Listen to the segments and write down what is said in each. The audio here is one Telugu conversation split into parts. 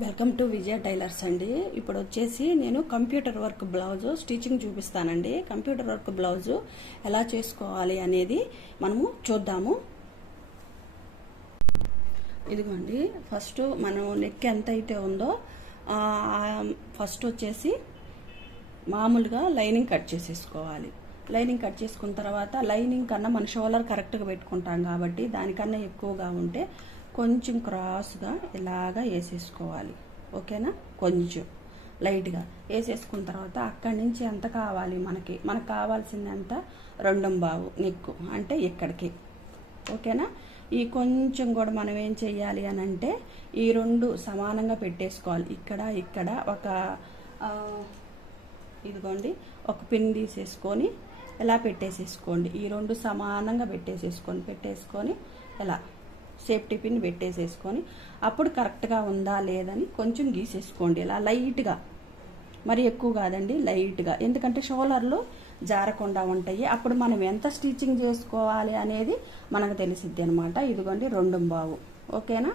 వెల్కమ్ టు విజయ టైలర్స్ అండి. ఇప్పుడు వచ్చేసి నేను కంప్యూటర్ వర్క్ బ్లౌజ్ స్టిచ్చింగ్ చూపిస్తానండి. కంప్యూటర్ వర్క్ బ్లౌజ్ ఎలా చేసుకోవాలి అనేది మనము చూద్దాము. ఇదిగోండి, ఫస్ట్ మనం నెక్ ఎంత అయితే ఉందో ఫస్ట్ వచ్చేసి మామూలుగా లైనింగ్ కట్ చేసేసుకోవాలి. లైనింగ్ కట్ చేసుకున్న తర్వాత లైనింగ్ కన్నా మన షోల్డర్ కరెక్ట్గా పెట్టుకుంటాం కాబట్టి దానికన్నా ఎక్కువగా ఉంటే కొంచెం క్రాస్గా ఇలాగా వేసేసుకోవాలి. ఓకేనా? కొంచెం లైట్గా వేసేసుకున్న తర్వాత అక్కడి నుంచి ఎంత కావాలి మనకు కావాల్సింది ఎంత 2.5 నెక్కు అంటే ఇక్కడికి. ఓకేనా? ఈ కొంచెం కూడా మనం ఏం చెయ్యాలి అని అంటే ఈ 2 సమానంగా పెట్టేసుకోవాలి. ఇక్కడ ఒక ఇదిగోండి ఒక పిన్ తీసేసుకొని ఇలా పెట్టేసేసుకోండి. ఈ 2 సమానంగా పెట్టేసుకొని ఇలా సేఫ్టీ పిన్ పెట్టేసేసుకొని అప్పుడు కరెక్ట్గా ఉందా లేదని కొంచెం గీసేసుకోండి. ఇలా లైట్గా, మరి ఎక్కువ కాదండి, లైట్గా. ఎందుకంటే షోల్డర్లు జారకుండా ఉంటాయి. అప్పుడు మనం ఎంత స్టిచ్చింగ్ చేసుకోవాలి అనేది మనకు తెలిసిద్ది అనమాట. ఇదిగోండి 2.5. ఓకేనా?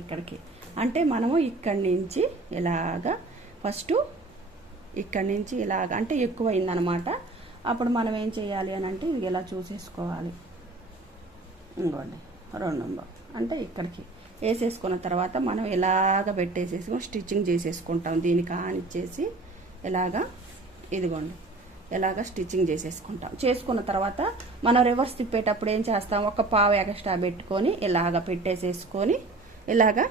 ఇక్కడికి అంటే మనము ఇక్కడి నుంచి ఇలాగా ఫస్ట్ ఇక్కడి నుంచి ఇలాగ అంటే ఎక్కువైందనమాట. అప్పుడు మనం ఏం చేయాలి అని అంటే ఇది ఇలా చూసేసుకోవాలి. ఇంకోండి 2.5 అంటే ఇక్కడికి వేసేసుకున్న తర్వాత మనం ఇలాగ పెట్టేసేసుకొని స్టిచ్చింగ్ చేసేసుకుంటాం. దీనికి ఆనిచ్చేసి ఇలాగా ఇదిగోండి ఇలాగ స్టిచ్చింగ్ చేసేసుకుంటాం. చేసుకున్న తర్వాత మనం రివర్స్ తిప్పేటప్పుడు ఏం చేస్తాం, ఒక పావు ఎక్స్ట్రా పెట్టుకొని ఇలాగ పెట్టేసేసుకొని ఇలాగా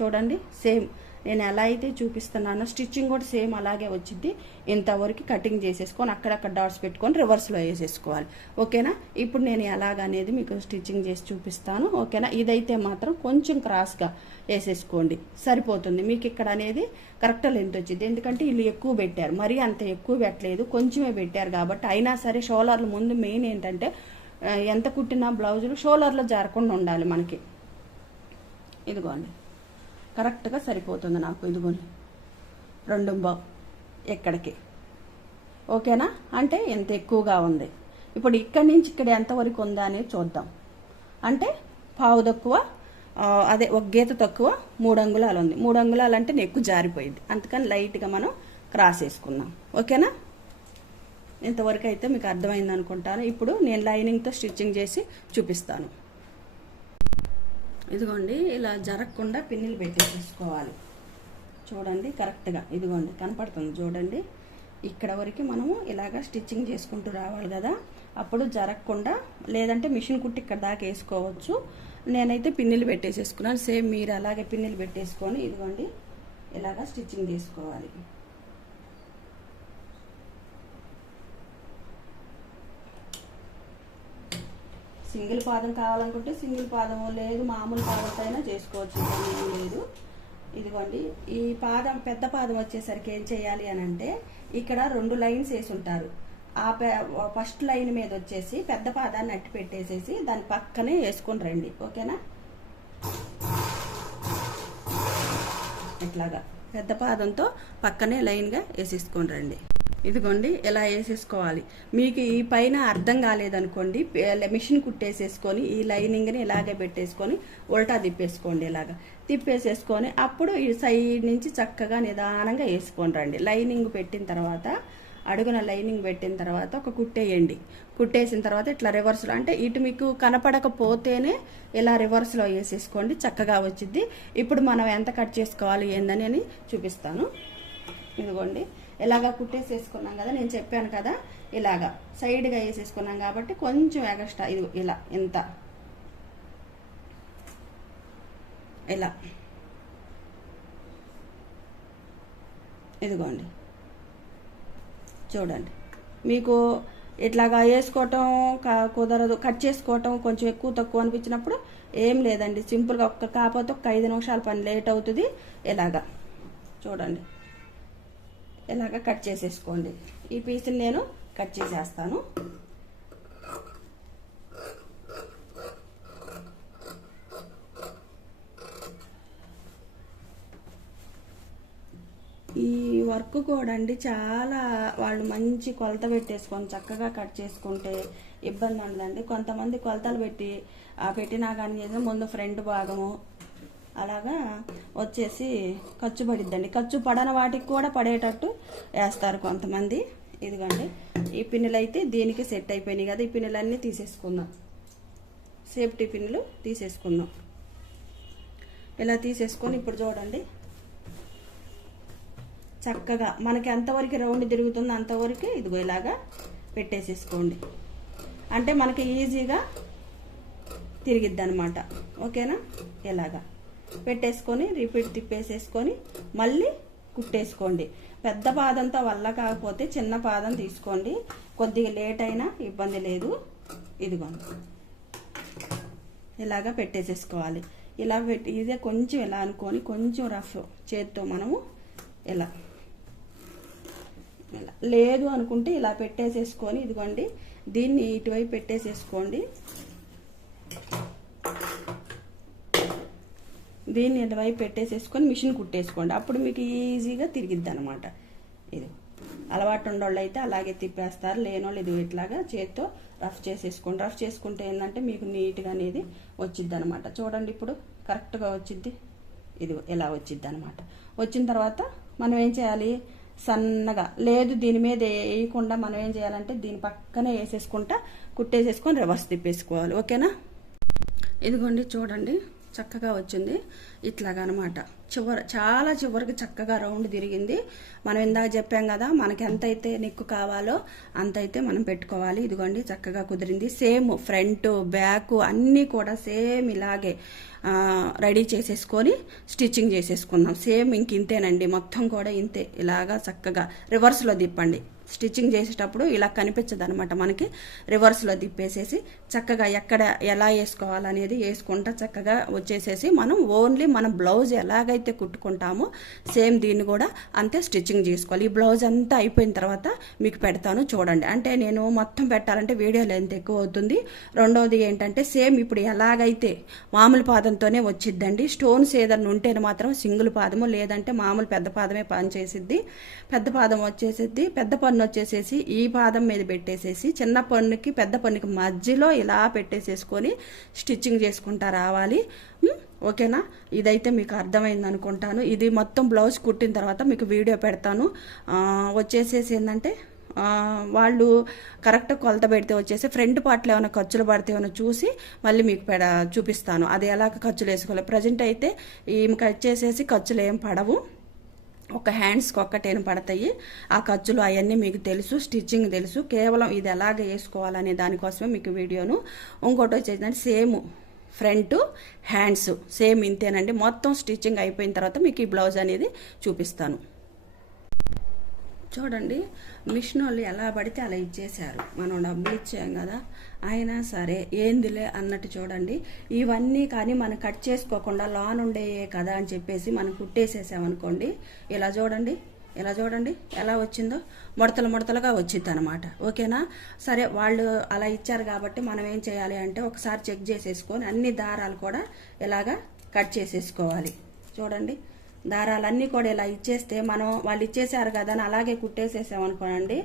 చూడండి. సేమ్ నేను ఎలా అయితే చూపిస్తున్నానో స్టిచ్చింగ్ కూడా సేమ్ అలాగే వచ్చింది. ఇంతవరకు కటింగ్ చేసేసుకొని అక్కడక్కడ డాట్స్ పెట్టుకొని రివర్స్లో వేసేసుకోవాలి. ఓకేనా? ఇప్పుడు నేను ఎలాగనేది మీకు స్టిచ్చింగ్ చేసి చూపిస్తాను. ఓకేనా? ఇదైతే మాత్రం కొంచెం క్రాస్గా వేసేసుకోండి, సరిపోతుంది. మీకు ఇక్కడ అనేది కరెక్ట్ లెంత్ వచ్చింది. ఎందుకంటే వీళ్ళు ఎక్కువ పెట్టారు, మరీ అంత ఎక్కువ పెట్టలేదు, కొంచెమే పెట్టారు కాబట్టి. అయినా సరే షోల్డర్లు ముందు మెయిన్ ఏంటంటే ఎంత కుట్టినా బ్లౌజులు షోల్డర్లో జారకుండా ఉండాలి మనకి. ఇదిగోండి కరెక్ట్గా సరిపోతుంది నాకు. ఇదిగోండి 2.5 ఎక్కడికి. ఓకేనా? అంటే ఎంత ఎక్కువగా ఉంది. ఇప్పుడు ఇక్కడి నుంచి ఇక్కడ ఎంతవరకు ఉందా అనేది చూద్దాం. అంటే పావు తక్కువ, అదే ఒక గీత తక్కువ 3 అంగుళాలు ఉంది. 3 అంగుళాలు అంటే నెక్కు జారిపోయింది. అందుకని లైట్గా మనం క్రాస్ వేసుకున్నాం. ఓకేనా? ఇంతవరకు అయితే మీకు అర్థమైంది అనుకుంటాను. ఇప్పుడు నేను లైనింగ్తో స్టిచ్చింగ్ చేసి చూపిస్తాను. ఇదిగోండి ఇలా జరగకుండా పిన్నులు పెట్టేసుకోవాలి. చూడండి కరెక్ట్గా. ఇదిగోండి కనపడుతుంది చూడండి. ఇక్కడ వరకు మనము ఇలాగా స్టిచ్చింగ్ చేసుకుంటూ రావాలి కదా. అప్పుడు జరగకుండా, లేదంటే మిషన్ కుట్టి ఇక్కడ దాకా వేసుకోవచ్చు. నేనైతే పిన్నులు పెట్టేసేసుకున్నాను. సేమ్ మీరు అలాగే పిన్నులు పెట్టేసుకొని ఇదిగోండి ఇలాగా స్టిచ్చింగ్ చేసుకోవాలి. సింగిల్ పాదం కావాలనుకుంటే సింగిల్ పాదము, లేదు మామూలు పాదంతో అయినా చేసుకోవచ్చు, ఏం లేదు. ఇదిగోండి ఈ పాదం పెద్ద పాదం వచ్చేసరికి ఏం చేయాలి అని అంటే ఇక్కడ 2 లైన్స్ వేసి ఉంటారు. ఆ ఫస్ట్ లైన్ మీద వచ్చేసి పెద్ద పాదాన్ని అట్టి పెట్టేసేసి దాని పక్కనే వేసుకొని రండి. ఓకేనా? ఇట్లాగా పెద్ద పాదంతో పక్కనే లైన్గా వేసేసుకొని రండి. ఇదిగోండి ఇలా వేసేసుకోవాలి. మీకు ఈ పైన అర్థం కాలేదనుకోండి, మిషన్ కుట్టేసేసుకొని ఈ లైనింగ్ని ఇలాగే పెట్టేసుకొని ఉల్టా తిప్పేసుకోండి. ఇలాగా తిప్పేసేసుకొని అప్పుడు ఈ సైడ్ నుంచి చక్కగా నిదానంగా వేసుకొని రండి. లైనింగ్ పెట్టిన తర్వాత, అడుగున లైనింగ్ పెట్టిన తర్వాత ఒక కుట్టేయండి. కుట్టేసిన తర్వాత ఇట్లా రివర్స్లో, అంటే ఇటు మీకు కనపడకపోతేనే ఇలా రివర్స్లో వేసేసుకోండి, చక్కగా వచ్చింది. ఇప్పుడు మనం ఎంత కట్ చేసుకోవాలి ఏందని అని చూపిస్తాను. ఇదిగోండి ఇలాగా కుట్టేసేసుకున్నాం కదా, నేను చెప్పాను కదా ఇలాగా సైడ్గా వేసేసుకున్నాం కాబట్టి కొంచెం ఎక్స్ట్రా ఇది ఇలా ఇంత ఇలా ఇదిగోండి చూడండి. మీకు ఇట్లాగా వేసుకోవటం కుదరదు, కట్ చేసుకోవటం కొంచెం ఎక్కువ తక్కువ అనిపించినప్పుడు ఏం లేదండి, సింపుల్గా కాకపోతే ఒక 5 నిమిషాల పని లేట్ అవుతుంది. ఇలాగా చూడండి ఇలాగ కట్ చేసేసుకోండి. ఈ పీస్ని నేను కట్ చేసేస్తాను. ఈ వర్క్ కూడా అండి చాలా వాళ్ళు మంచి కొలత పెట్టేసుకొని చక్కగా కట్ చేసుకుంటే ఇబ్బంది ఉండదండి. కొంతమంది కొలతలు పెట్టినా కానీ ముందు ఫ్రంట్ భాగము అలాగా వచ్చేసి ఖర్చు పడిద్దండి. ఖర్చు పడని వాటికి కూడా పడేటట్టు వేస్తారు కొంతమంది. ఇదిగోండి ఈ పిన్నులు అయితే దీనికి సెట్ అయిపోయినాయి కదా, ఈ పిన్నులన్నీ తీసేసుకుందాం. సేఫ్టీ పిన్నులు తీసేసుకుందాం. ఇలా తీసేసుకొని ఇప్పుడు చూడండి చక్కగా మనకి ఎంతవరకు రౌండ్ తిరుగుతుందో అంతవరకు ఇదిగో ఇలాగా పెట్టేసేసుకోండి. అంటే మనకి ఈజీగా తిరిగిద్ది అనమాట. ఓకేనా? ఇలాగా పెట్టేసుకొని రిపీట్ తిప్పేసేసుకొని మళ్ళీ కుట్టేసుకోండి. పెద్ద పాదంతో వల్ల కాకపోతే చిన్న పాదం తీసుకోండి. కొద్దిగా లేట్ అయినా ఇబ్బంది లేదు. ఇదిగోండి ఇలాగా పెట్టేసేసుకోవాలి. ఇలా పెట్టి ఇదే కొంచెం ఇలా అనుకొని కొంచెం రఫ్ చేతితో మనము ఇలా లేదు అనుకుంటే ఇలా పెట్టేసేసుకొని ఇదిగోండి దీన్ని ఇటువైపు పెట్టేసేసుకోండి. దీన్ని ఇటువైపు పెట్టేసేసుకొని మిషన్ కుట్టేసుకోండి. అప్పుడు మీకు ఈజీగా తిరిగిద్ది అనమాట. ఇది అలవాటు ఉండోళ్ళు అయితే అలాగే తిప్పేస్తారు, లేనోళ్ళు ఇది ఇట్లాగా చేతితో రఫ్ చేసేసుకోండి. రఫ్ చేసుకుంటే ఏంటంటే మీకు నీట్గా అనేది వచ్చిద్ది అనమాట. చూడండి ఇప్పుడు కరెక్ట్గా వచ్చిద్ది. ఇది ఇలా వచ్చిద్ది అనమాట. వచ్చిన తర్వాత మనం ఏం చేయాలి, సన్నగా లేదు దీని మీద వేయకుండా మనం ఏం చేయాలంటే దీని పక్కనే వేసేసుకుంటా కుట్టేసేసుకొని రివర్స్ తిప్పేసుకోవాలి. ఓకేనా? ఇదిగోండి చూడండి చక్కగా వచ్చింది ఇట్లాగా అనమాట. చాలా చివరికి చక్కగా రౌండ్ తిరిగింది. మనం ఇందాక చెప్పాం కదా మనకి ఎంతైతే నెక్కు కావాలో అంతైతే మనం పెట్టుకోవాలి. ఇదిగోండి చక్కగా కుదిరింది. సేమ్ ఫ్రంట్ బ్యాక్ అన్నీ కూడా సేమ్ ఇలాగే రెడీ చేసేసుకొని స్టిచ్చింగ్ చేసేసుకుందాం. సేమ్ ఇంక ఇంతేనండి, మొత్తం కూడా ఇంతే. ఇలాగా చక్కగా రివర్స్లో తిప్పండి. స్టిచ్చింగ్ చేసేటప్పుడు ఇలా కనిపించదు అనమాట మనకి. రివర్స్లో తిప్పేసేసి చక్కగా ఎక్కడ ఎలా వేసుకోవాలనేది వేసుకుంటా చక్కగా వచ్చేసేసి మనం ఓన్లీ మనం బ్లౌజ్ ఎలాగైతే కుట్టుకుంటామో సేమ్ దీన్ని కూడా అంతే స్టిచ్చింగ్ చేసుకోవాలి. ఈ బ్లౌజ్ అంతా అయిపోయిన తర్వాత మీకు పెడతాను చూడండి. అంటే నేను మొత్తం పెట్టాలంటే వీడియో లెంత్ ఎక్కువ అవుతుంది. రెండవది ఏంటంటే సేమ్ ఇప్పుడు ఎలాగైతే మామూలు పాదంతోనే వచ్చిద్దండి. స్టోన్స్ ఏదన్నా ఉంటేనే మాత్రం సింగిల్ పాదము, లేదంటే మామూలు పెద్ద పాదమే పని చేసిద్ది. పెద్ద పాదం వచ్చేసిద్ది. పెద్ద పన్ను వచ్చేసేసి ఈ పాదం మీద పెట్టేసేసి చిన్న పన్నుకి పెద్ద పన్నుకి మధ్యలో ఇలా పెట్టేసేసుకొని స్టిచ్చింగ్ చేసుకుంటా రావాలి. ఓకేనా? ఇదైతే మీకు అర్థమైంది అనుకుంటాను. ఇది మొత్తం బ్లౌజ్ కుట్టిన తర్వాత మీకు వీడియో పెడతాను. వచ్చేసేసి ఏంటంటే వాళ్ళు కరెక్ట్ కొలత పెడితే వచ్చేసి ఫ్రంట్ పార్ట్లో ఏమైనా ఖర్చులు పడితే ఏమైనా చూసి మళ్ళీ మీకు చూపిస్తాను అది ఎలా ఖర్చులు వేసుకోవాలి. ప్రజెంట్ అయితే ఈమె కట్ చేసేసి ఖర్చులు ఏం పడవు, ఒక హ్యాండ్స్కి ఒక్కటేను పడతాయి. ఆ ఖర్చులు అవన్నీ మీకు తెలుసు, స్టిచ్చింగ్ తెలుసు. కేవలం ఇది ఎలాగ వేసుకోవాలనే దానికోసమే మీకు వీడియోను. ఇంకోటి వచ్చేసిందంటే సేమ్ ఫ్రంట్ హ్యాండ్స్ సేమ్ ఇంతేనండి. మొత్తం స్టిచ్చింగ్ అయిపోయిన తర్వాత మీకు ఈ బ్లౌజ్ అనేది చూపిస్తాను. చూడండి మిషన్ వాళ్ళు ఎలా పడితే అలా ఇచ్చేశారు. మనం డబ్బులు ఇచ్చాం కదా, అయినా సరే ఏందిలే అన్నట్టు చూడండి. ఇవన్నీ కానీ మనం కట్ చేసుకోకుండా లాన్ ఉండేయే కదా అని చెప్పేసి మనం కుట్టేసేసామనుకోండి, ఇలా చూడండి ఎలా వచ్చిందో ముడతలు ముడతలుగా వచ్చింది అనమాట. ఓకేనా? సరే వాళ్ళు అలా ఇచ్చారు కాబట్టి మనం ఏం చేయాలి అంటే ఒకసారి చెక్ చేసేసుకొని అన్ని దారాలు కూడా ఇలాగా కట్ చేసేసుకోవాలి. చూడండి దారాలన్నీ కూడా ఇలా ఇచ్చేస్తే మనం వాళ్ళు ఇచ్చేసారు కదా అని అలాగే కుట్టేసేసామనుకోనండి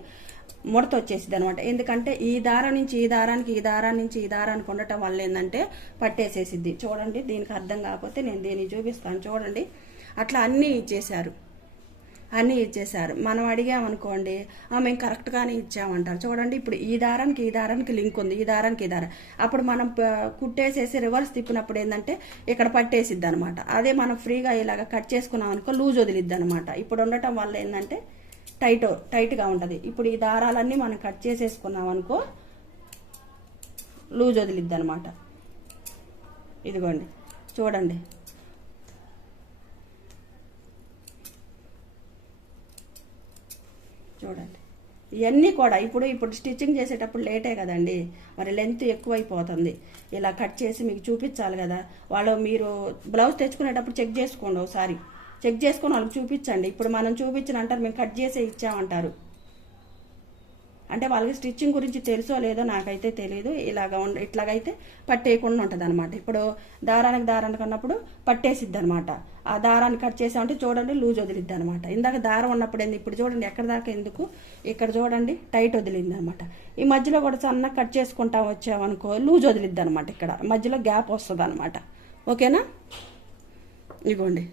ముడత వచ్చేసిద్ది అనమాట. ఎందుకంటే ఈ దారం నుంచి ఈ దారానికి, ఈ దారాన్ని నుంచి ఈ దారానికి ఉండటం వల్ల ఏంటంటే పట్టేసేసిద్ది. చూడండి దీనికి అర్థం కాకపోతే నేను దీన్ని చూపిస్తాను. చూడండి అట్లా అన్నీ ఇచ్చేసారు. మనం అడిగామనుకోండి మేము కరెక్ట్గానే ఇచ్చామంటారు. చూడండి ఇప్పుడు ఈ దారానికి లింక్ ఉంది, ఈ దారానికి ఈ దారం. అప్పుడు మనం కుట్టేసేసి రివర్స్ తిప్పినప్పుడు ఏంటంటే ఇక్కడ పట్టేసిద్ది అనమాట. అదే మనం ఫ్రీగా ఇలాగ కట్ చేసుకున్నాం అనుకో లూజ్ వదిలిద్ది అనమాట. ఇప్పుడు ఉండటం వల్ల ఏంటంటే టైట్గా ఉంటుంది. ఇప్పుడు ఈ దారాలన్నీ మనం కట్ చేసేసుకున్నాం అనుకో లూజ్ వదిలిద్ది అనమాట. ఇదిగోండి చూడండి ఇవన్నీ కూడా ఇప్పుడు స్టిచ్చింగ్ చేసేటప్పుడు లేటే కదండి, మరి లెంత్ ఎక్కువైపోతుంది. ఇలా కట్ చేసి మీకు చూపించాలి కదా. మీరు బ్లౌజ్ తెచ్చుకునేటప్పుడు చెక్ చేసుకోండి, ఒకసారి చెక్ చేసుకొని వాళ్ళకి చూపించండి. ఇప్పుడు మనం చూపించిన అంటారు మేము కట్ చేసే ఇచ్చామంటారు. అంటే వాళ్ళకి స్టిచ్చింగ్ గురించి తెలుసో లేదో నాకైతే తెలియదు. ఇట్లాగైతే పట్టేయకుండా ఉంటుంది అనమాట. ఇప్పుడు దారానికి అన్నప్పుడు పట్టేసిద్ది అనమాట. ఆ దారాన్ని కట్ చేసామంటే చూడండి లూజ్ వదిలిద్ది అనమాట. ఇందాక దారం ఉన్నప్పుడు ఏంది, ఇప్పుడు చూడండి ఎక్కడ దాకా ఎందుకు, ఇక్కడ చూడండి టైట్ వదిలింది అనమాట. ఈ మధ్యలో కూడా సన్నగా కట్ చేసుకుంటా వచ్చామనుకో లూజ్ వదిలిద్ది అనమాట. ఇక్కడ మధ్యలో గ్యాప్ వస్తుంది అనమాట. ఓకేనా? ఇగోండి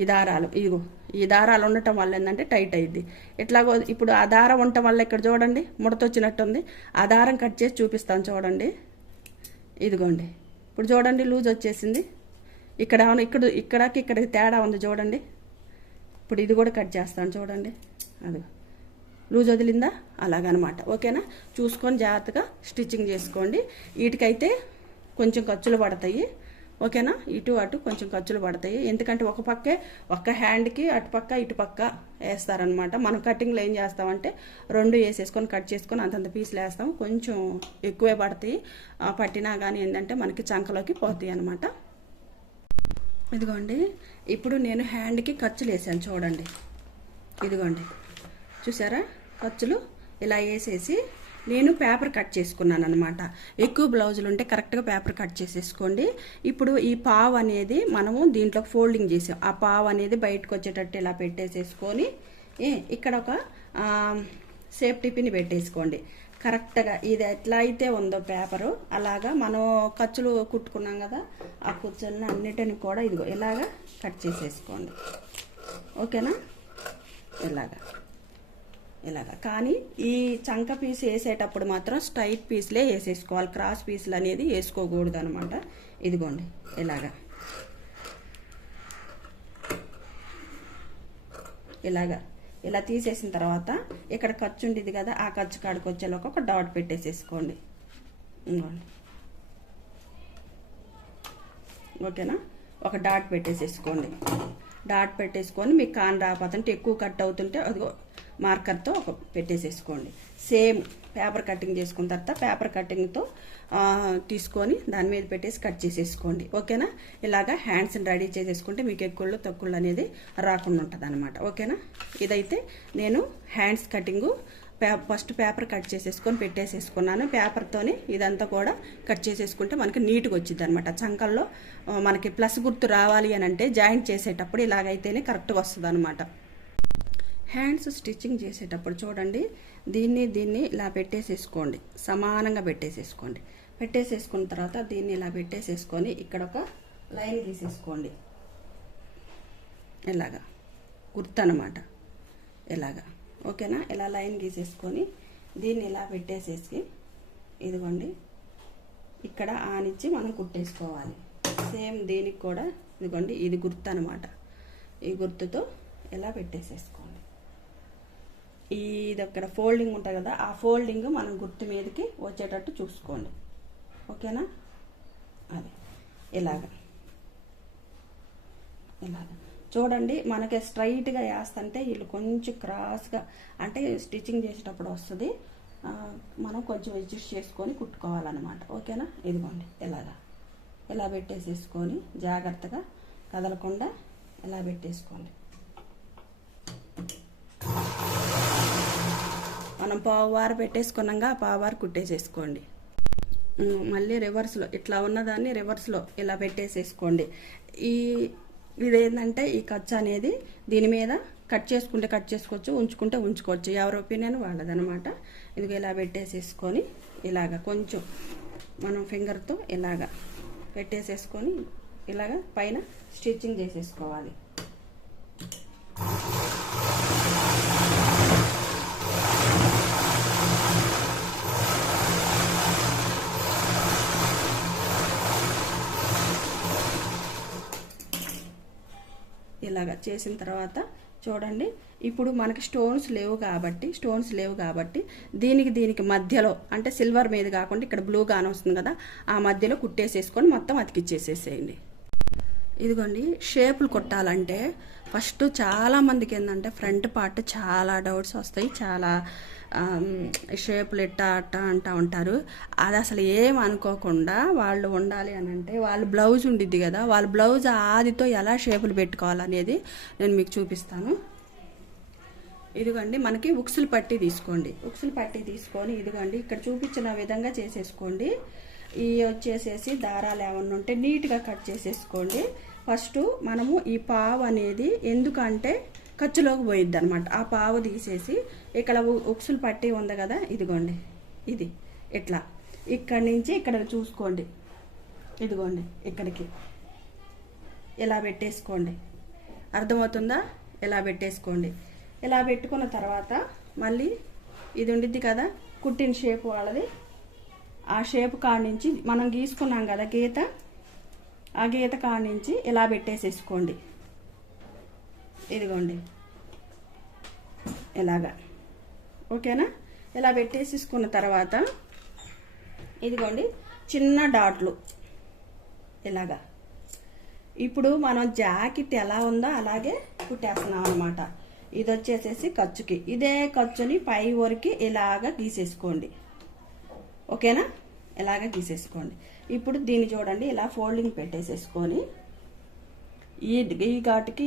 ఈ దారాలు, ఇదిగో ఈ దారాలు ఉండటం వల్ల ఏంటంటే టైట్ అయ్యిద్ది. ఇట్లాగో ఇప్పుడు ఆ దారం ఉండటం వల్ల ఇక్కడ చూడండి ముడతొచ్చినట్టుంది. ఆ దారం కట్ చేసి చూపిస్తాను చూడండి. ఇదిగోండి ఇప్పుడు చూడండి లూజ్ వచ్చేసింది. ఇక్కడ ఇక్కడికి తేడా ఉంది చూడండి. ఇప్పుడు ఇది కూడా కట్ చేస్తాను చూడండి. అది లూజ్ వదిలిందా, అలాగనమాట. ఓకేనా, చూసుకొని జాగ్రత్తగా స్టిచ్చింగ్ చేసుకోండి. వీటికైతే కొంచెం ఖర్చులు పడతాయి. ఓకేనా, ఇటు అటు కొంచెం ఖర్చులు పడతాయి. ఎందుకంటే ఒక్క హ్యాండ్కి అటుపక్క ఇటుపక్క వేస్తారనమాట. మనం కటింగ్లో ఏం చేస్తామంటే 2 వేసేసుకొని కట్ చేసుకొని అంతంత పీసులు వేస్తాం. కొంచెం ఎక్కువే పడతాయి. పట్టినా కానీ ఏంటంటే మనకి చంకలోకి పోతాయి అనమాట. ఇదిగోండి ఇప్పుడు నేను హ్యాండ్కి ఖర్చులు వేసాను చూడండి. ఇదిగోండి చూసారా, ఖర్చులు ఇలా వేసేసి నేను పేపర్ కట్ చేసుకున్నాను అనమాట. ఎక్కువ బ్లౌజులు ఉంటే కరెక్ట్గా పేపర్ కట్ చేసేసుకోండి. ఇప్పుడు ఈ పావు అనేది మనము దీంట్లో ఫోల్డింగ్ చేసాం. ఆ పావు అనేది బయటకు వచ్చేటట్టు ఇలా పెట్టేసేసుకొని ఇక్కడ ఒక సేఫ్టీ పిన్ పెట్టేసుకోండి. కరెక్ట్గా ఇది ఎట్లా అయితే ఉందో పేపరు అలాగా మనం ఖర్చులు కుట్టుకున్నాం కదా, ఆ ఖర్చులను అన్నిటిని కూడా ఇదిగో ఇలాగా కట్ చేసేసుకోండి. ఓకేనా, ఇలాగా. కానీ ఈ చంక పీస్ వేసేటప్పుడు మాత్రం స్ట్రైట్ పీస్లే వేసేసుకోవాలి. క్రాస్ పీసులు అనేది వేసుకోకూడదు అనమాట. ఇదిగోండి ఇలా తీసేసిన తర్వాత ఇక్కడ ఖర్చు ఉండేది కదా, ఆ ఖర్చు కాడికి వచ్చేలోకి ఒక డాట్ పెట్టేసేసుకోండి. ఇంకోండి ఓకేనా, ఒక డాట్ పెట్టేసేసుకోండి. డాట్ పెట్టేసుకొని మీకు కాన్ రాకపోతుంటే ఎక్కువ కట్ అవుతుంటే అదిగో మార్కర్తో ఒక పెట్టేసేసుకోండి. సేమ్ పేపర్ కటింగ్ చేసుకున్న తర్వాత పేపర్ కటింగ్తో తీసుకొని దాని మీద పెట్టేసి కట్ చేసేసుకోండి. ఓకేనా, ఇలాగా హ్యాండ్స్ని రెడీ చేసేసుకుంటే మీకు ఎక్కుళ్ళు తక్కుళ్ళు అనేది రాకుండా ఉంటుంది అనమాట. ఓకేనా, ఇదైతే నేను hands cutting first paper cut చేసేసుకొని పెట్టేసేసుకున్నాను. పేపర్తోని ఇదంతా కూడా కట్ చేసేసుకుంటే మనకి నీట్గా వచ్చింది అనమాట. చంకల్లో మనకి ప్లస్ గుర్తు రావాలి అని అంటే జాయింట్ చేసేటప్పుడు ఇలాగైతేనే కరెక్ట్గా వస్తుంది అనమాట. హ్యాండ్స్ స్టిచ్చింగ్ చేసేటప్పుడు చూడండి, దీన్ని ఇలా పెట్టేసేసుకోండి. సమానంగా పెట్టేసేసుకోండి. పెట్టేసేసుకున్న తర్వాత దీన్ని ఇలా పెట్టేసేసుకొని ఇక్కడ ఒక లైన్ గీసేసుకోండి. ఇలాగా గుర్తు అనమాట. ఇలాగా ఓకేనా, ఇలా లైన్ గీసేసుకొని దీన్ని ఇలా పెట్టేసేసి ఇదిగోండి ఇక్కడ ఆనిచ్చి మనం కుట్టేసుకోవాలి. సేమ్ దీనికి కూడా ఇదిగోండి ఇది గుర్తు అనమాట. ఈ గుర్తుతో ఇలా పెట్టేసేసుకోండి. ఇది అక్కడ ఫోల్డింగ్ ఉంటుంది కదా, ఆ ఫోల్డింగ్ మనం గుర్తు మీదకి వచ్చేటట్టు చూసుకోండి. ఓకేనా, అది ఇలాగా చూడండి. మనకి స్ట్రైట్గా వేస్తుంటే వీళ్ళు కొంచెం క్రాస్గా అంటే స్టిచ్చింగ్ చేసేటప్పుడు వస్తుంది. మనం కొంచెం అడ్జస్ట్ చేసుకొని కుట్టుకోవాలన్నమాట. ఓకేనా, ఇదిగోండి ఇలా పెట్టేసేసుకొని జాగ్రత్తగా కదలకుండా ఇలా పెట్టేసుకోండి. మనం పావువారు పెట్టేసుకున్నాగా పావువారు కుట్టేసేసుకోండి. మళ్ళీ రివర్స్లో ఇట్లా ఉన్నదాన్ని రివర్స్లో ఇలా పెట్టేసేసుకోండి. ఇదేంటంటే ఈ ఖర్చు అనేది దీని మీద కట్ చేసుకుంటే కట్ చేసుకోవచ్చు, ఉంచుకుంటే ఉంచుకోవచ్చు, ఎవరి ఒపీనియన్ వాళ్ళదనమాట. ఇదిగో ఇలా పెట్టేసేసుకొని ఇలాగ కొంచెం మనం ఫింగర్తో ఇలాగ పెట్టేసేసుకొని ఇలాగ పైన స్టిచ్చింగ్ చేసేసుకోవాలి. ఇలాగా చేసిన తర్వాత చూడండి, ఇప్పుడు మనకి స్టోన్స్ లేవు కాబట్టి దీనికి మధ్యలో అంటే సిల్వర్ మీద కాకుండా ఇక్కడ బ్లూ గానే వస్తుంది కదా, ఆ మధ్యలో కుట్టేసేసుకొని మొత్తం అతికిచ్చేసేసేయండి. ఇదిగోండి షేపులు కుట్టాలంటే ఫస్ట్ చాలా మందికి ఏంటంటే ఫ్రంట్ పార్ట్ చాలా డౌట్స్ వస్తాయి. చాలా షేపులు అట్ట అంటూ ఉంటారు. అది అసలు ఏం అనుకోకుండా వాళ్ళు ఉండాలి అని అంటే వాళ్ళ బ్లౌజ్ ఉండిద్ది కదా, వాళ్ళ బ్లౌజ్ ఆదితో ఎలా షేపులు పెట్టుకోవాలనేది నేను మీకు చూపిస్తాను. ఇదిగోండి మనకి ఉక్సులు పట్టి తీసుకోండి. ఉక్సులు పట్టి తీసుకొని ఇదిగోండి ఇక్కడ చూపించిన విధంగా చేసేసుకోండి. ఇవి వచ్చేసేసి దారాలు ఏమన్నా ఉంటే నీట్గా కట్ చేసేసుకోండి. ఫస్ట్ మనము ఈ పావు అనేది ఎందుకంటే ఖర్చులోకి పోయిద్ది అనమాట. ఆ పావు తీసేసి ఇక్కడ ఉక్సులు పట్టి ఉంది కదా, ఇదిగోండి ఇది ఇట్లా ఇక్కడి నుంచి ఇక్కడ చూసుకోండి. ఇదిగోండి ఇక్కడికి ఇలా పెట్టేసుకోండి. అర్థమవుతుందా? ఇలా పెట్టేసుకోండి. ఇలా పెట్టుకున్న తర్వాత మళ్ళీ ఇది ఉండిద్ది కదా కుట్టిన షేప్ వాళ్ళది, ఆ షేప్ కాడ నుంచి మనం గీసుకున్నాం కదా గీత, ఆ గీత కాడ నుంచి ఇలా పెట్టేసేసుకోండి. ఇదిగోండి ఇలాగా. ఓకేనా? ఇలా పెట్టేసేసుకున్న తర్వాత ఇదిగోండి చిన్న డాట్లు ఇలాగా. ఇప్పుడు మనం జాకెట్ ఎలా ఉందో అలాగే కుట్టేస్తున్నాం అనమాట. ఇది వచ్చేసేసి ఖర్చుకి, ఇదే ఖర్చుని పై వరకు ఇలాగా గీసేసుకోండి. ఓకేనా? ఇలాగ గీసేసుకోండి. ఇప్పుడు దీన్ని చూడండి ఇలా ఫోల్డింగ్ పెట్టేసేసుకొని ఈ ఘాటుకి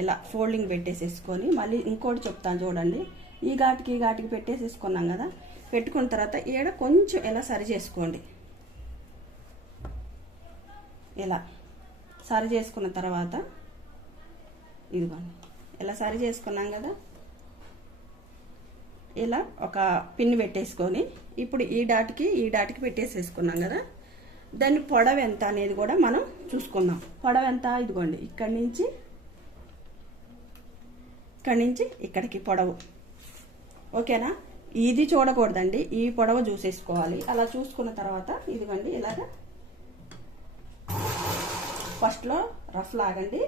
ఇలా ఫోల్డింగ్ పెట్టేసేసుకొని మళ్ళీ ఇంకోటి చెప్తాను చూడండి. ఈ ఘాటుకి పెట్టేసేసుకున్నాం కదా, పెట్టుకున్న తర్వాత ఈడ కొంచెం ఇలా సరి చేసుకోండి. ఇలా సరి చేసుకున్న తర్వాత ఇదిగోండి ఇలా సరి చేసుకున్నాం కదా, ఇలా ఒక పిన్ పెట్టేసుకొని ఇప్పుడు ఈ డాట్కి పెట్టేసేసుకున్నాం కదా, దాన్ని పొడవు ఎంత అనేది కూడా మనం చూసుకుందాం. పొడవు ఎంత? ఇదిగోండి ఇక్కడి నుంచి ఇక్కడికి పొడవు. ఓకేనా? ఇది చూడకూడదండి, ఈ పొడవు చూసేసుకోవాలి. అలా చూసుకున్న తర్వాత ఇదిగోండి ఇలాగా ఫస్ట్లో రఫ్ లాగండి.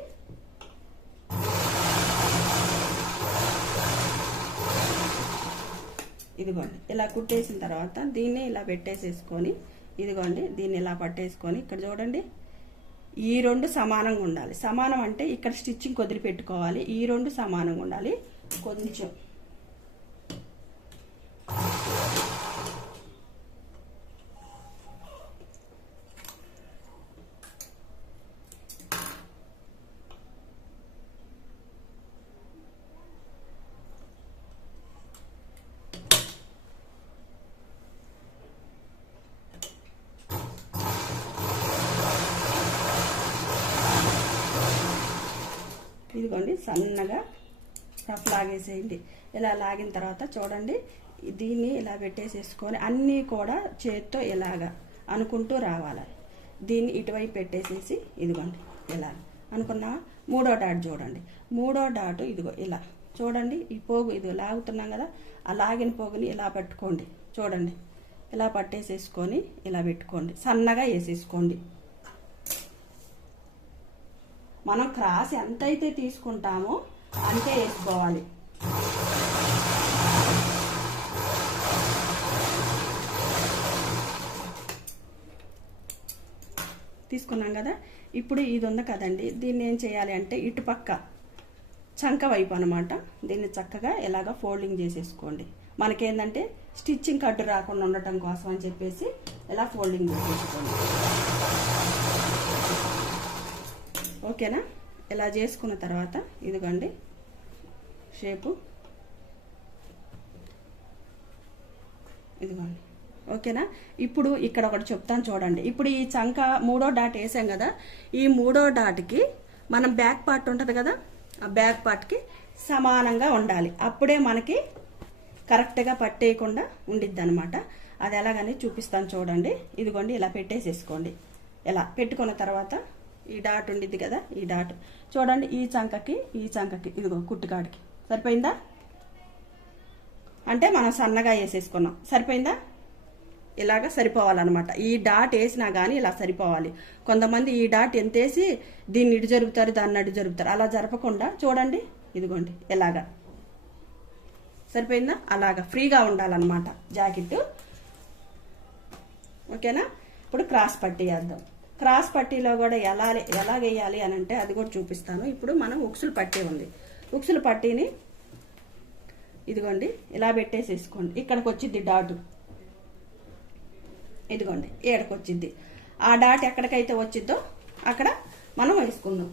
ఇదిగోండి ఇలా కుట్టేసిన తర్వాత దీన్ని ఇలా పెట్టేసేసుకొని ఇదిగోండి దీన్ని ఇలా పట్టేసుకొని ఇక్కడ చూడండి ఈ రెండు సమానంగా ఉండాలి. సమానం అంటే ఇక్కడ స్టిచ్చింగ్ వదిలి పెట్టుకోవాలి. ఈ రెండు సమానంగా ఉండాలి. కొంచెం ఇదిగోండి సన్నగా రఫ్ లాగేసేయండి. ఇలా లాగిన తర్వాత చూడండి దీన్ని ఇలా పెట్టేసేసుకొని అన్నీ కూడా చేత్తో ఇలాగా అనుకుంటూ రావాలి. దీన్ని ఇటువైపు పెట్టేసేసి ఇదిగోండి ఇలా అనుకున్నా మూడో డాట్ చూడండి. మూడో డాట్ ఇదిగో ఇలా చూడండి. ఈ పోగు ఇది లాగుతున్నాం కదా, ఆ లాగిన పోగుని ఇలా పట్టుకోండి. చూడండి ఇలా పట్టేసేసుకొని ఇలా పెట్టుకోండి. సన్నగా వేసేసుకోండి. మనం క్రాస్ ఎంతైతే తీసుకుంటామో అంతే వేసుకోవాలి. తీసుకున్నాం కదా, ఇప్పుడు ఇది ఉంది కదండి, దీన్ని ఏం చేయాలి అంటే ఇటుపక్క చంక వైపు అనమాట దీన్ని చక్కగా ఇలాగ ఫోల్డింగ్ చేసేసుకోండి. మనకేందంటే స్టిచ్చింగ్ కట్టు రాకుండా ఉండటం కోసం అని చెప్పేసి ఇలా ఫోల్డింగ్ చేసేసుకోండి. ఓకేనా? ఇలా చేసుకున్న తర్వాత ఇదిగోండి షేపు ఇదిగోండి. ఓకేనా? ఇప్పుడు ఇక్కడ ఒకటి చెప్తాను చూడండి. ఇప్పుడు ఈ చంక మూడో డాట్ వేసాం కదా, ఈ మూడో డాట్కి మనం బ్యాక్ పార్ట్ ఉంటుంది కదా, ఆ బ్యాక్ పార్ట్కి సమానంగా ఉండాలి. అప్పుడే మనకి కరెక్ట్గా పట్టేయకుండా ఉండిద్ది అనమాట. అది ఎలాగని చూపిస్తాను చూడండి. ఇదిగోండి ఇలా పెట్టేసేసుకోండి. ఇలా పెట్టుకున్న తర్వాత ఈ డాట్ ఉండిద్ది కదా, ఈ డాట్ చూడండి ఈ చంకకి ఇదిగో కుట్టుకాడికి సరిపోయిందా? అంటే మనం సన్నగా వేసేసుకున్నాం. సరిపోయిందా? ఇలాగా సరిపోవాలన్నమాట. ఈ డాట్ వేసినా కానీ ఇలా సరిపోవాలి. కొంతమంది ఈ డాట్ ఎంత వేసి దీన్ని ఇటు జరుపుతారు, దాన్ని అటు జరుపుతారు. అలా జరపకుండా చూడండి ఇదిగోండి ఇలాగా సరిపోయిందా? అలాగా ఫ్రీగా ఉండాలన్నమాట జాకెట్. ఓకేనా? ఇప్పుడు క్రాస్ పట్టీ వేద్దాం. క్రాస్ పట్టీలో కూడా ఎలా వేయాలి అని అంటే అది కూడా చూపిస్తాను. ఇప్పుడు మనం ఉక్సులు పట్టీ ఉంది. ఉక్సులు పట్టీని ఇదిగోండి ఇలా పెట్టేసేసుకోండి. ఇక్కడికి వచ్చింది డాటు, ఇదిగోండి ఏడకి వచ్చింది. ఆ డాట్ ఎక్కడికైతే వచ్చిద్దో అక్కడ మనం వేసుకుందాం.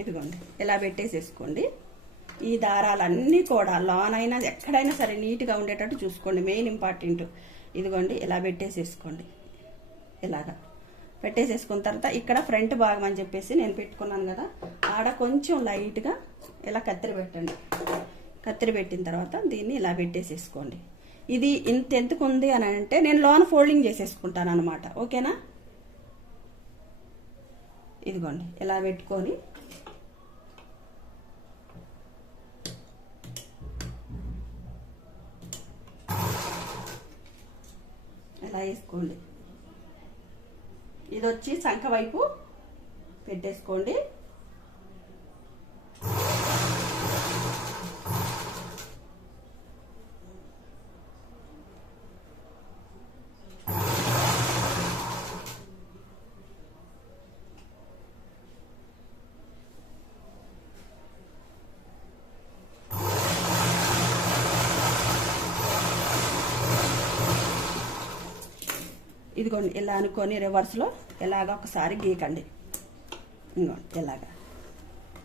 ఇదిగోండి ఇలా పెట్టేసేసుకోండి. ఈ దారాలన్నీ కూడా లోనైనా ఎక్కడైనా సరే నీట్గా ఉండేటట్టు చూసుకోండి. Main important. ఇదిగోండి ఇలా పెట్టేసేసుకోండి. ఇలాగా పెట్టేసేసుకున్న తర్వాత ఇక్కడ ఫ్రంట్ భాగం అని చెప్పేసి నేను పెట్టుకున్నాను కదా, ఆడ కొంచెం లైట్గా ఇలా కత్తిరి పెట్టండి. కత్తిరి పెట్టిన తర్వాత దీన్ని ఇలా పెట్టేసేసుకోండి. ఇది ఇంత ఎందుకు ఉంది అని అంటే నేను లోన ఫోల్డింగ్ చేసేసుకుంటాను అనమాట. ఓకేనా? ఇదిగోండి ఇలా పెట్టుకొని ఇలా వేసుకోండి. ఇది వచ్చి సంఖ వైపు పెట్టేసుకోండి. ఇదిగోండి ఇలా అనుకొని రివర్స్లో ఇలాగా ఒకసారి గీకండి. ఇంకోండి ఇలాగా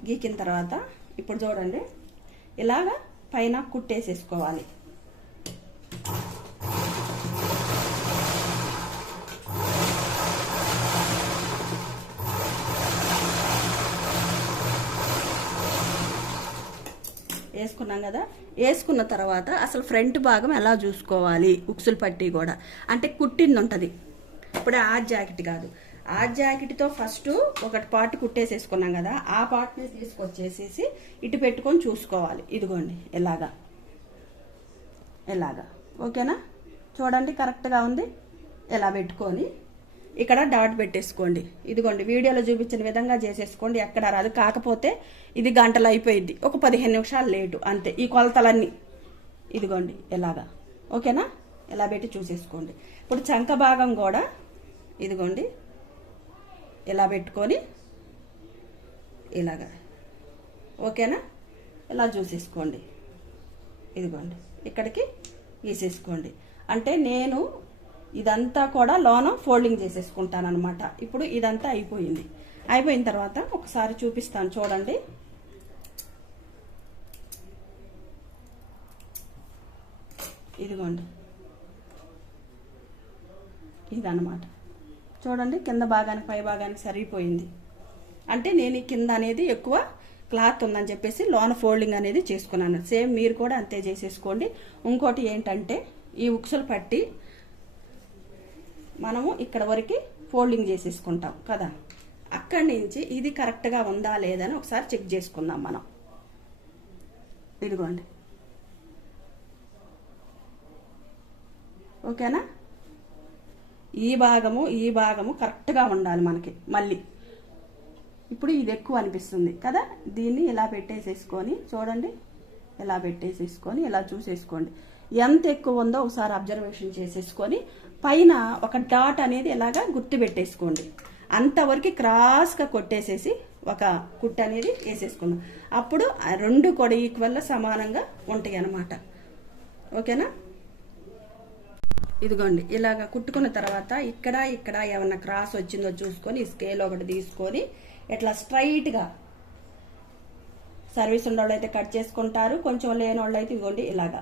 గీకిన తర్వాత ఇప్పుడు చూడండి ఇలాగా పైన కుట్టేసేసుకోవాలి. వేసుకున్నాం కదా. వేసుకున్న తర్వాత అసలు ఫ్రంట్ భాగం ఎలా చూసుకోవాలి, ఉక్సులు పట్టి కూడా అంటే కుట్టింది ఉంటుంది. ఇప్పుడు ఆ జాకెట్ కాదు, ఆ జాకెట్తో ఫస్ట్ ఒకటి పార్ట్ కుట్టేసేసుకున్నాం కదా, ఆ పార్ట్ని తీసుకొచ్చేసేసి ఇటు పెట్టుకొని చూసుకోవాలి. ఇదిగోండి ఇలాగా ఇలాగా ఓకేనా. చూడండి కరెక్ట్గా ఉంది. ఇలా పెట్టుకొని ఇక్కడ డాట్ పెట్టేసుకోండి. ఇదిగోండి వీడియోలో చూపించిన విధంగా చేసేసుకోండి, ఎక్కడ రాదు. కాకపోతే ఇది గంటలు అయిపోయింది, ఒక 15 నిమిషాలు లేటు అంతే. ఈ కొలతలన్నీ ఇదిగోండి ఇలాగా ఓకేనా. ఇలా పెట్టి చూసేసుకోండి. ఇప్పుడు చంక భాగం కూడా ఇదిగోండి ఇలా పెట్టుకొని ఇలాగా ఓకేనా. ఇలా చూసేసుకోండి. ఇదిగోండి ఇక్కడికి గీసేసుకోండి. అంటే నేను ఇదంతా కూడా లోన ఫోల్డింగ్ చేసేసుకుంటాను అనమాట. ఇప్పుడు ఇదంతా అయిపోయింది. అయిపోయిన తర్వాత ఒకసారి చూపిస్తాను చూడండి. ఇదిగోండి ఇదన్నమాట. చూడండి కింద భాగానికి పై భాగానికి సరిపోయింది. అంటే నేను ఈ కింద అనేది ఎక్కువ క్లాత్ ఉందని చెప్పేసి లోన ఫోల్డింగ్ అనేది చేసుకున్నాను. సేమ్ మీరు కూడా అంతే చేసేసుకోండి. ఇంకోటి ఏంటంటే ఈ ఉక్సులు పట్టి మనము ఇక్కడ వరకు ఫోల్డింగ్ చేసేసుకుంటాం కదా, అక్కడి నుంచి ఇది కరెక్ట్గా ఉందా లేదని ఒకసారి చెక్ చేసుకుందాం మనం. ఇదిగోండి ఓకేనా. ఈ భాగము కరెక్ట్గా ఉండాలి మనకి. మళ్ళీ ఇప్పుడు ఇది ఎక్కువ అనిపిస్తుంది కదా, దీన్ని ఇలా పెట్టేసేసుకొని చూడండి, ఇలా పెట్టేసేసుకొని ఇలా చూసేసుకోండి. ఎంత ఎక్కువ ఉందో ఒకసారి అబ్జర్వేషన్ చేసేసుకొని పైన ఒక డాట్ అనేది ఇలాగా గుర్తు పెట్టేసుకోండి. అంతవరకు క్రాస్గా కొట్టేసేసి ఒక కుట్టు అనేది వేసేసుకుందాం. అప్పుడు రెండు కూడా ఈక్వల్గా సమానంగా ఉంటాయి అన్నమాట. ఓకేనా. ఇదిగోండి ఇలాగ కుట్టుకున్న తర్వాత ఇక్కడ ఏమన్నా క్రాస్ వచ్చిందో చూసుకొని స్కేల్ ఒకటి తీసుకొని ఇట్లా స్ట్రైట్గా, సర్వీస్ ఉన్నోళ్ళు అయితే కట్ చేసుకుంటారు, కొంచెం లేని వాళ్ళు అయితే ఇదిగోండి ఇలాగా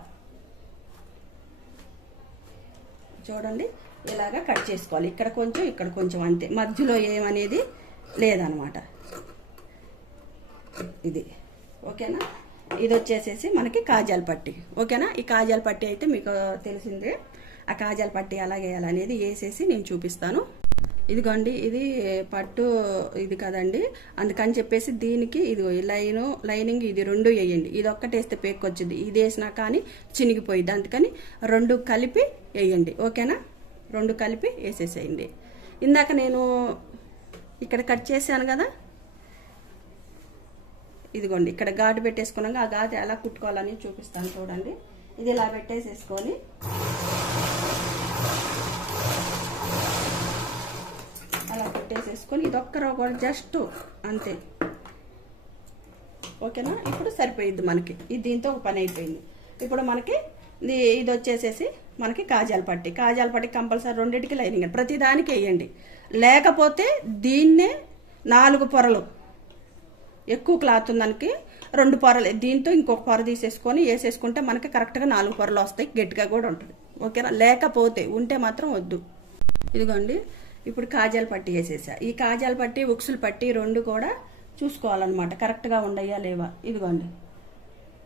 చూడండి ఇలాగా కట్ చేసుకోవాలి. ఇక్కడ కొంచెం అంతే, మధ్యలో ఏమనేది లేదనమాట. ఇది ఓకేనా. ఇది వచ్చేసేసి మనకి కాజాల పట్టి ఓకేనా. ఈ కాజాల పట్టి అయితే మీకు తెలిసిందే. ఆ కాజాల పట్టి ఎలా వేయాలనేది వేసేసి నేను చూపిస్తాను. ఇదిగోండి ఇది పట్టు ఇది కదండి, అందుకని చెప్పేసి దీనికి ఇది లైనింగ్ ఇది రెండు వేయండి. ఇది ఒక్కటి వేస్తే పేక్కొచ్చింది, ఇది వేసినా కానీ చినిగిపోయింది. అందుకని రెండు కలిపి వేయండి ఓకేనా. రెండు కలిపి వేసేసేయండి. ఇందాక నేను ఇక్కడ కట్ చేశాను కదా, ఇదిగోండి ఇక్కడ ఘాటు పెట్టేసుకున్నాక ఆ ఘాటు ఎలా కుట్టుకోవాలని చూపిస్తాను చూడండి. ఇది ఇలా పెట్టేసేసుకొని అలా పెట్టేసేసుకొని ఇది ఒక్కరో కూడా జస్ట్ అంతే ఓకేనా. ఇప్పుడు సరిపోయింది మనకి, ఇది దీంతో ఒక పని అయిపోయింది. ఇప్పుడు మనకి ఇది వచ్చేసేసి మనకి కాజాల పట్టి కంపల్సరీ రెండింటికి లైనింగ్ ప్రతి దానికి వేయండి. లేకపోతే దీన్నే 4 పొరలు ఎక్కువ క్లాత్ ఉందానికి 2 పొరలు, దీంతో ఇంకొక పొర తీసేసుకొని వేసేసుకుంటే మనకి కరెక్ట్గా 4 పొరలు వస్తాయి, గట్టిగా కూడా ఉంటుంది ఓకేనా. లేకపోతే ఉంటే మాత్రం వద్దు. ఇదిగోండి ఇప్పుడు కాజాల పట్టి వేసేసా. ఈ కాజాల పట్టి ఉక్సులు పట్టి రెండు కూడా చూసుకోవాలన్నమాట, కరెక్ట్గా ఉండయా లేవా. ఇదిగోండి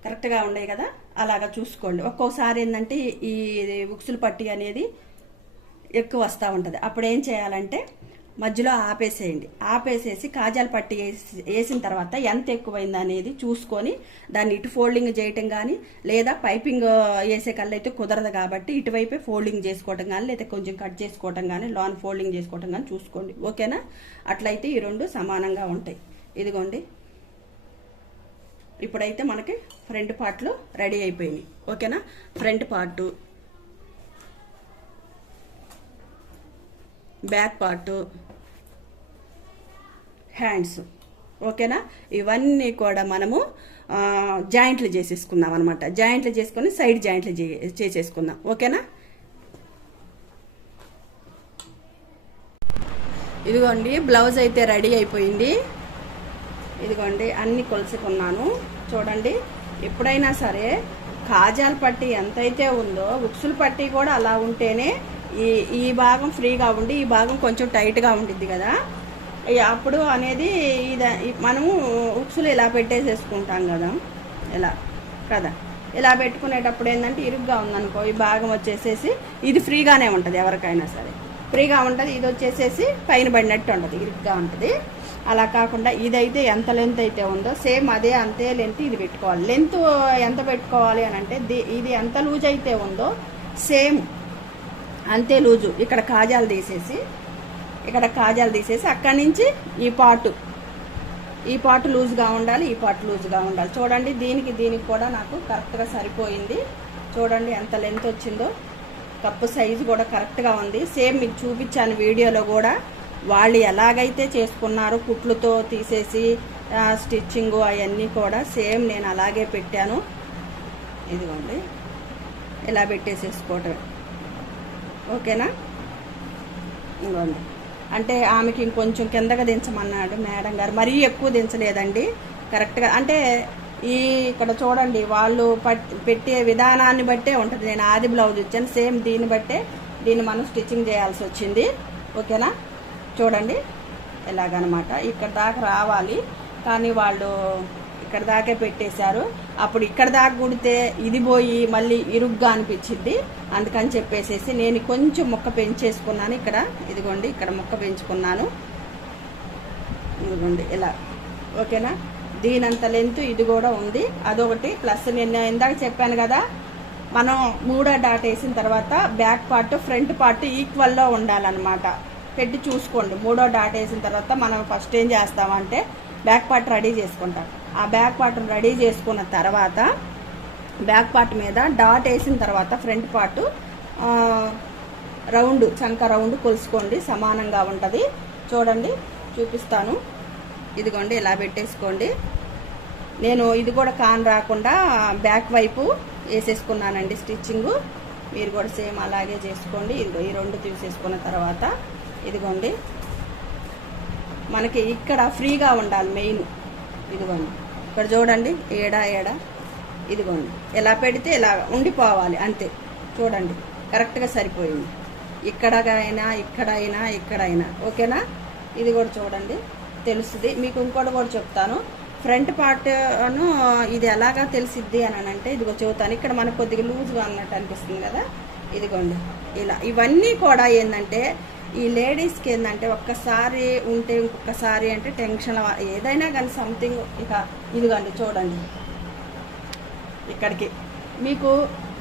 కరెక్ట్గా ఉండయి కదా, అలాగా చూసుకోండి. ఒక్కోసారి ఏంటంటే ఈ ఉక్సులు పట్టి అనేది ఎక్కువ వస్తూ ఉంటుంది. అప్పుడు ఏం చేయాలంటే మధ్యలో ఆపేసేయండి. ఆపేసేసి కాజాలు పట్టి వేసిన తర్వాత ఎంత ఎక్కువైంది అనేది చూసుకొని దాన్ని ఇటు ఫోల్డింగ్ చేయటం కానీ, లేదా పైపింగ్ వేసే కళ్ళు అయితే కుదరదు కాబట్టి ఇటువైపే ఫోల్డింగ్ చేసుకోవటం కానీ, లేదా కొంచెం కట్ చేసుకోవటం కానీ, లోన్ ఫోల్డింగ్ చేసుకోవటం కానీ చూసుకోండి. ఓకేనా? అట్లయితే ఈ రెండు సమానంగా ఉంటాయి. ఇదిగోండి, ఇప్పుడైతే మనకి ఫ్రంట్ పార్ట్లు రెడీ అయిపోయినాయి. ఓకేనా? Front part, back part, hands. ఓకేనా? ఇవన్నీ కూడా మనము జాయింట్లు చేసేసుకుందాం అనమాట. జాయింట్లు చేసుకొని సైడ్ జాయింట్లు చేసేసుకుందాం. ఓకేనా? ఇదిగోండి, బ్లౌజ్ అయితే రెడీ అయిపోయింది. ఇదిగోండి, అన్ని కొలుసుకున్నాను. చూడండి, ఎప్పుడైనా సరే కాజాల పట్టి ఎంతైతే ఉందో ఉక్సుల పట్టి కూడా అలా ఉంటేనే ఈ భాగం ఫ్రీగా ఉండి ఈ భాగం కొంచెం టైట్గా ఉండిద్ది కదా. అప్పుడు అనేది మనము ఉక్సులు ఇలా పెట్టేసేసుకుంటాం కదా, ఇలా కదా. ఇలా పెట్టుకునేటప్పుడు ఏంటంటే ఇరుగ్గా ఉందనుకో, ఈ భాగం వచ్చేసేసి ఇది ఫ్రీగానే ఉంటుంది, ఎవరికైనా సరే ఫ్రీగా ఉంటుంది. ఇది వచ్చేసేసి పైన పడినట్టు ఉంటుంది, ఇరుగ్గా ఉంటుంది. అలా కాకుండా ఇదైతే ఎంత లెంత్ అయితే ఉందో సేమ్ అదే అంతే లెంత్ ఇది పెట్టుకోవాలి. లెంత్ ఎంత పెట్టుకోవాలి అని అంటే ఇది ఎంత లూజ్ అయితే ఉందో సేమ్ అంతే లూజు ఇక్కడ కాజాలు తీసేసి అక్కడి నుంచి ఈ పార్ట్ లూజ్గా ఉండాలి, ఈ పార్ట్ లూజ్గా ఉండాలి. చూడండి, దీనికి కూడా నాకు కరెక్ట్గా సరిపోయింది. చూడండి ఎంత లెంత్ వచ్చిందో. కప్పు సైజు కూడా కరెక్ట్గా ఉంది. సేమ్ మీకు చూపించాను వీడియోలో కూడా. వాళ్ళు ఎలాగైతే చేసుకున్నారో కుట్లతో తీసేసి స్టిచ్చింగ్ అవన్నీ కూడా సేమ్ నేను అలాగే పెట్టాను. ఇదిగోండి, ఇలా పెట్టేసేసుకోవటం. ఓకేనా? ఇదిగోండి, అంటే ఆమెకి ఇంకొంచెం కిందగా దించమన్నాడు మేడం గారు. మరీ ఎక్కువ దించలేదండి, కరెక్ట్గా. అంటే ఇక్కడ చూడండి, వాళ్ళు పెట్టే విధానాన్ని బట్టే ఉంటుంది. నేను ఆది బ్లౌజ్ ఇచ్చాను, సేమ్ దీన్ని బట్టే దీన్ని మనం స్టిచ్చింగ్ చేయాల్సి వచ్చింది. ఓకేనా? చూడండి, ఎలాగనమాట ఇక్కడ దాకా రావాలి, కానీ వాళ్ళు ఇక్కడ దాకే పెట్టేశారు. అప్పుడు ఇక్కడ దాకా కుడితే ఇది పోయి మళ్ళీ ఇరుగ్గా అనిపించింది. అందుకని చెప్పేసేసి నేను కొంచెం ముక్క పెంచేసుకున్నాను ఇక్కడ. ఇదిగోండి, ఇక్కడ ముక్క పెంచుకున్నాను. ఇదిగోండి ఇలా. ఓకేనా? దీనంత లెంత్ ఇది కూడా ఉంది. అదొకటి ప్లస్. నేను ఇందాక చెప్పాను కదా, మనం 3వ డాట్ వేసిన తర్వాత బ్యాక్ పార్ట్ ఫ్రంట్ పార్ట్ ఈక్వల్లో ఉండాలన్నమాట. పెట్టి చూసుకోండి. 3వ డాట్ వేసిన తర్వాత మనం ఫస్ట్ ఏం చేస్తామంటే బ్యాక్ పార్ట్ రెడీ చేసుకుంటాం. ఆ బ్యాక్ పార్ట్ రెడీ చేసుకున్న తర్వాత బ్యాక్ పార్ట్ మీద డాట్ వేసిన తర్వాత ఫ్రంట్ పార్ట్ రౌండ్, చంక రౌండ్ కొలుసుకోండి, సమానంగా ఉంటుంది. చూడండి, చూపిస్తాను. ఇదిగోండి, ఇలా పెట్టేసుకోండి. నేను ఇది కూడా కాన్ రాకుండా బ్యాక్ వైపు వేసేసుకున్నానండి స్టిచ్చింగు. మీరు కూడా సేమ్ అలాగే చేసుకోండి. ఇదిగో ఈ రెండు తీసేసుకున్న తర్వాత ఇదిగోండి, మనకి ఇక్కడ ఫ్రీగా ఉండాలి మెయిన్. ఇదిగోండి, ఇక్కడ చూడండి, ఏడా ఇదిగోండి, ఎలా పెడితే ఇలా ఉండిపోవాలి అంతే. చూడండి, కరెక్ట్గా సరిపోయింది. ఇక్కడైనా ఓకేనా? ఇది కూడా చూడండి, తెలుస్తుంది మీకు. ఇంకోటి కూడా చెప్తాను, ఫ్రంట్ పార్ట్ను ఇది ఎలాగా తెలిసిద్ది అని అంటే ఇదిగో చెబుతాను. ఇక్కడ మనకు కొద్దిగా లూజ్గా అన్నట్టు అనిపిస్తుంది కదా. ఇదిగోండి, ఇలా. ఇవన్నీ కూడా ఏంటంటే ఈ లేడీస్కి ఏంటంటే ఒక్కసారి ఉంటే ఇంకొకసారి అంటే టెన్షన్, ఏదైనా కానీ సంథింగ్. ఇక ఇదిగోండి, చూడండి, ఇక్కడికి మీకు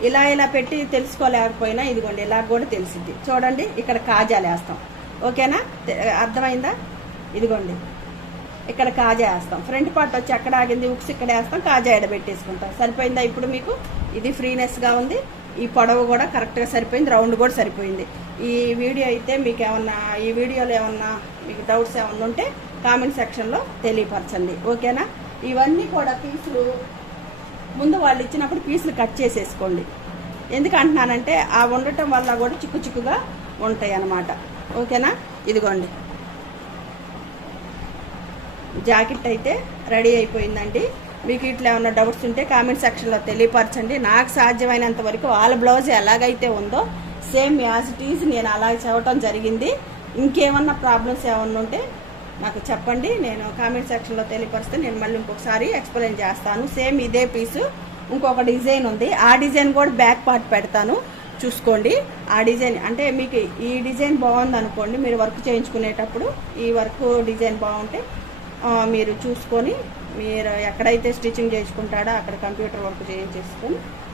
ఇలా పెట్టి తెలుసుకోలేకపోయినా ఇదిగోండి ఇలా కూడా తెలిసిద్ది. చూడండి, ఇక్కడ కాజాలు వేస్తాం. ఓకేనా? అర్థమైందా? ఇదిగోండి, ఇక్కడ కాజా వేస్తాం. ఫ్రంట్ పార్ట్ వచ్చి అక్కడ ఆగింది, ఉక్స్ ఇక్కడ వేస్తాం, కాజా ఎడబెట్టేసుకుంటాం. సరిపోయిందా? ఇప్పుడు మీకు ఇది ఫ్రీనెస్గా ఉంది. ఈ పొడవు కూడా కరెక్ట్గా సరిపోయింది, రౌండ్ కూడా సరిపోయింది. ఈ వీడియో అయితే మీకు ఈ వీడియోలో ఏమన్నా మీకు డౌట్స్ ఏమన్నా ఉంటే కామెంట్ సెక్షన్లో తెలియపరచండి. ఓకేనా? ఇవన్నీ కూడా పీసులు ముందు వాళ్ళు ఇచ్చినప్పుడు పీసులు కట్ చేసేసుకోండి. ఎందుకంటున్నానంటే ఆ ఉండటం వల్ల కూడా చిక్కుగా ఉంటాయి అన్నమాట. ఓకేనా? ఇదిగోండి, జాకెట్ అయితే రెడీ అయిపోయిందండి. మీకు ఇట్లా ఏమన్నా డౌట్స్ ఉంటే కామెంట్ సెక్షన్లో తెలియపరచండి. నాకు సాధ్యమైనంత వరకు వాళ్ళ బ్లౌజ్ ఎలాగైతే ఉందో సేమ్ యాజ్ ఇట్ ఈజ్ నేను అలాగే చదవటం జరిగింది. ఇంకేమన్నా ప్రాబ్లమ్స్ ఏమన్నా ఉంటే నాకు చెప్పండి, నేను కామెంట్ సెక్షన్లో తెలియపరిస్తే నేను మళ్ళీ ఇంకొకసారి ఎక్స్ప్లెయిన్ చేస్తాను. సేమ్ ఇదే పీసు ఇంకొక డిజైన్ ఉంది, ఆ డిజైన్ కూడా బ్యాక్ పార్ట్ పెడతాను. చూసుకోండి. ఆ డిజైన్ అంటే మీకు ఈ డిజైన్ బాగుంది అనుకోండి, మీరు వర్క్ చేయించుకునేటప్పుడు ఈ వర్క్ డిజైన్ బాగుంటే మీరు చూసుకొని మీరు ఎక్కడైతే స్టిచ్చింగ్ చేసుకుంటాడో అక్కడ కంప్యూటర్ వర్క్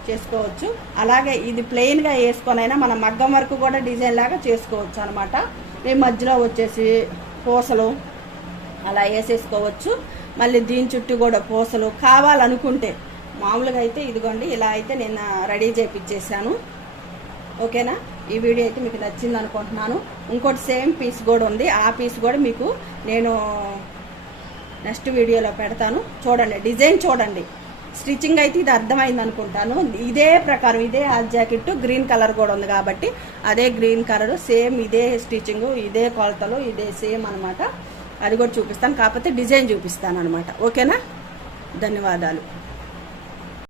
చేసుకోవచ్చు. అలాగే ఇది ప్లెయిన్గా వేసుకొనైనా మన మగ్గం వర్క్ కూడా డిజైన్ లాగా చేసుకోవచ్చు అనమాట. మేము మధ్యలో వచ్చేసి పూసలు అలా వేసేసుకోవచ్చు. మళ్ళీ దీని చుట్టూ కూడా పూసలు కావాలనుకుంటే, మామూలుగా అయితే ఇదిగోండి ఇలా అయితే నేను రెడీ చేయించేసాను. ఓకేనా? ఈ వీడియో అయితే మీకు నచ్చింది అనుకుంటున్నాను. ఇంకోటి సేమ్ పీస్ కూడా ఉంది, ఆ పీస్ కూడా మీకు నేను నెక్స్ట్ వీడియోలో పెడతాను. చూడండి, డిజైన్ చూడండి. స్టిచ్చింగ్ అయితే ఇది అర్థమైంది అనుకుంటాను. ఇదే ప్రకారం ఇదే హాఫ్ జాకెట్ గ్రీన్ కలర్ కూడా ఉంది కాబట్టి అదే గ్రీన్ కలర్ సేమ్ ఇదే స్టిచ్చింగ్, ఇదే కొలతలు, ఇదే సేమ్ అనమాట. అది కూడా చూపిస్తాను, కాకపోతే డిజైన్ చూపిస్తాను అనమాట. ఓకేనా? ధన్యవాదాలు.